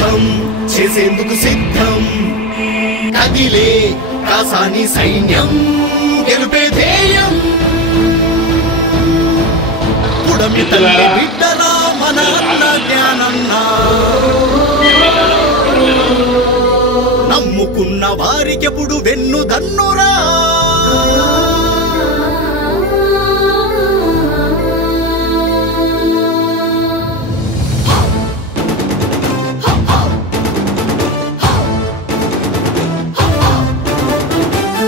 యుద్ధం చేసేందుకు సిద్ధం కదిలే కాసాని సైన్యం గెలుపే ధ్యేయం పుడమి తల్లి బిడ్డరా మన అన్న జ్ఞానన్న నమ్ముకున్న వారికెప్పుడు వెన్ను దన్నురా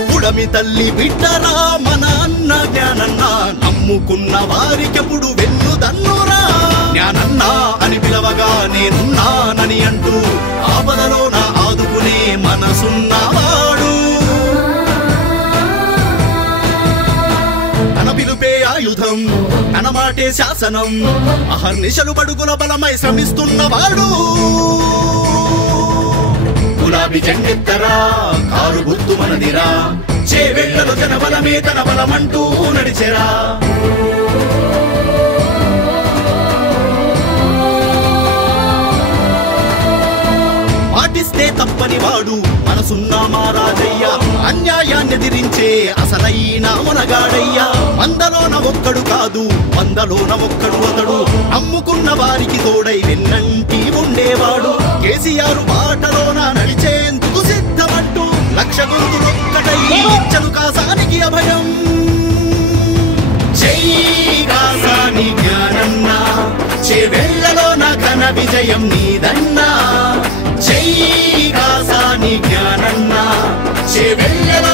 పుడమి తల్లి బిడ్డరా మన అన్న జ్ఞానన్న నమ్ముకున్న వారికెప్పుడు వెన్ను దన్నురా జ్ఞానన్న అని పిలవగా నేనున్నానని అంటూ ఆపదలో నా ఆదుకునే మనసున్నవాడు తన పిలుపే ఆయుధం తన మాటే శాసనం అహర్నిశలు బడుగుల బలమై శ్రమిస్తున్నవాడు గులాబీ జెండెత్తరా కారు గుర్తు మనదిరా చేవెళ్లలో జన బలమే తన బలమంటూ నడిచెరా పాటిస్తే తప్పని వాడు మనసున్న మా రాజయ్య అన్యాయాన్ని ఎదిరించే అసలైన మునగాడయ్యా వందలోన ఒక్కడు కాదు వందలోన ఒక్కడు అతడు అమ్ముకున్న వారికి తోడై వెన్నంటి ఉండేవాడు కేసీఆర్ బాటలోన నడిచేందుకు సిద్ధమంటూ లక్ష గురుతులొక్కటై ఇచ్చను కాసానికి అభయం జై కాసాని జ్ఞానన్న చేవెళ్లలో నా ఘన విజయం నీదన్నా జై కాసాని జ్ఞానన్న చేవెళ్లలో